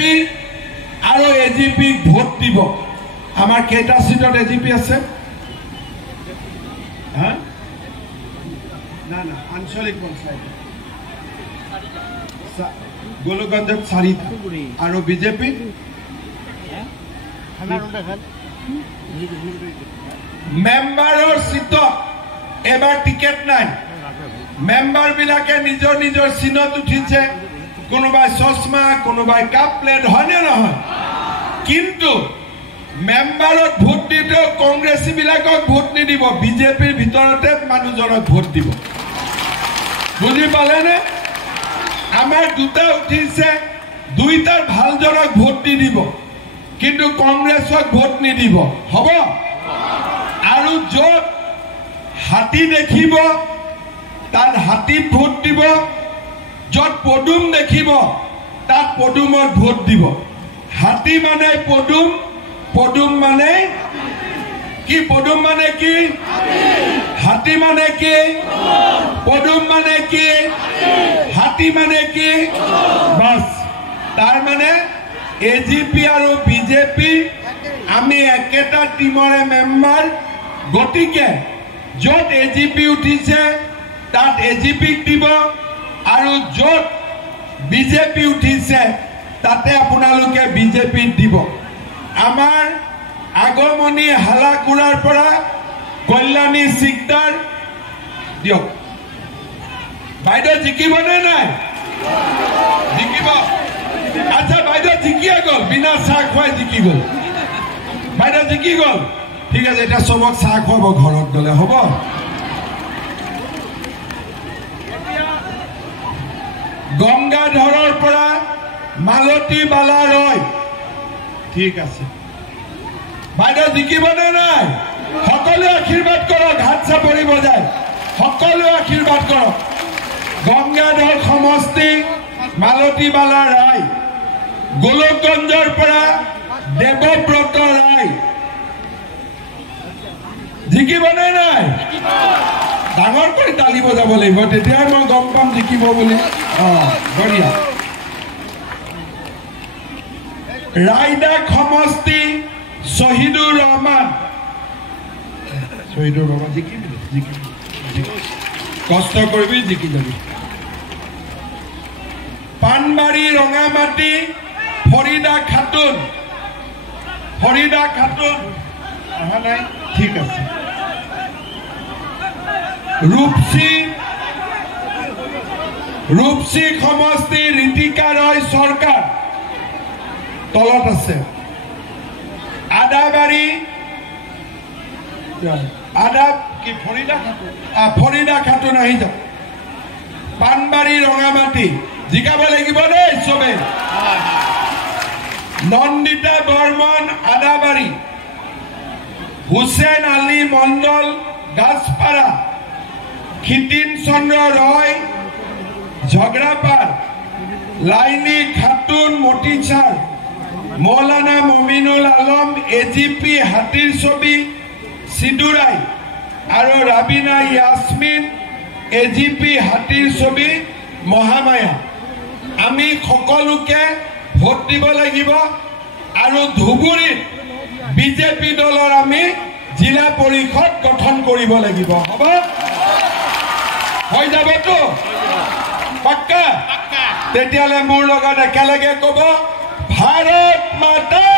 BJP আৰু AGP vote দিব আমাৰ কেইটা সিটত এজিপি আছে হা না না আঞ্চলিক পঞ্চায়ত গোলকগঞ্জত 4টা আৰু বিজেপি মেম্বাৰৰ সিটত এবাৰ টিকেট নাই মেম্বাৰ বিলাকে নিজৰ নিজৰ সিনত উঠিছে কোনোবাই চশমা কোনোবাই কাপ প্লেট হয়নে নহয় কিন্তু মেম্বাৰত ভোট দিতে কংগ্ৰেছী বিলাকক ভোট নিদিব বিজেপিৰ ভিতৰতে মানুহজনক ভোট দিব বুজি পালেনে আমাৰ দুটা উঠিছে দুইটাৰ ভালজনক ভোট দিব কিন্তু কংগ্ৰেছক ভোট নিদিব হ'ব আৰু যত হাতী দেখিব তাত হাতীত ভোট দিব যত পদুম দেখিব তাত পদুমত ভোট দিব হাতী মানে পদুম পদুম মানে কি পদুম মানে কি হাতী মানে কি পদুম মানে কি হাতী মানে কি বাস তাৰ মানে এজিপি আৰু বিজেপি আমি একেটা টিমৰে মেম্বাৰ গতিকে যত এজিপি উঠিছে তাত এজিপিক দিব আৰু যত বিজেপি উঠিছে তাতে আপোনালোকে বিজেপি দিব আমাৰ আগমনী হালাকুৰাৰ পৰা কল্যাণী সিকদাৰ দিয়ক বাইদেউ জিকিবনে নাই জিকিব আচ্ছা বাইদেউ জিকিয়ে গ'ল বিনা চাহ খুৱাই জিকি গ'ল বাইদেউ জিকি গ'ল ঠিক আছে এটা সবক চাহ খুৱাব ঘৰত গ'লে হ'ব গংগাধৰৰ পৰা মালতী বালা ৰয় ঠিক আছে বাইদেউ জিকিবনে নাই সকলোৱে আশীৰ্বাদ কৰক হাত চাপৰি বজাই সকলোৱে আশীৰ্বাদ কৰক গংগাধৰ সমষ্টি মালতী বালা ৰায় গোলকগঞ্জৰ পৰা দেৱব্ৰত ৰায় জিকিবনে নাই ডাঙৰ কৰি তালি বজাব লাগিব তেতিয়াই মই গম পাম জিকিব বুলি বঢ়িয়া ৰাইদাক সমষ্টি শহীদুৰ ৰহমান জিকিবি কষ্ট কৰিবি জিকি যাবি পানবাৰী ৰঙামাটি ফৰিদা খাতুন অহা নাই ঠিক আছে ৰূপসী সমষ্টি ঋতিকা ৰয় চৰকাৰ তলত আছে আদাবাৰী কি ফৰিদা খাতুন আহি যাওক পানবাৰী ৰঙামাটি জিকাব লাগিব দেই চবে নন্দিতা বৰ্মন আদাবাৰী হুছেইন আলী মণ্ডল গাছপাৰা খিতিন চন্দ্ৰ ৰয় ঝগড়াপাৰ লাইলি খাতুন মতিচাৰ মৌলানা মমিনুল আলম এজিপি হাতীৰ ছবি চিদুৰাই আৰু ৰাবিনা ইয়াসমিন এজিপি হাতীৰ ছবি মহামায়া আমি সকলোকে ভোট দিব লাগিব আৰু ধুবুৰীত বিজেপি দলৰ আমি জিলা পৰিষদ গঠন কৰিব লাগিব হ'ব হৈ যাবতো পাক্কা তেতিয়ালে মোৰ লগত একেলগে ক'ব ভাৰত মাতা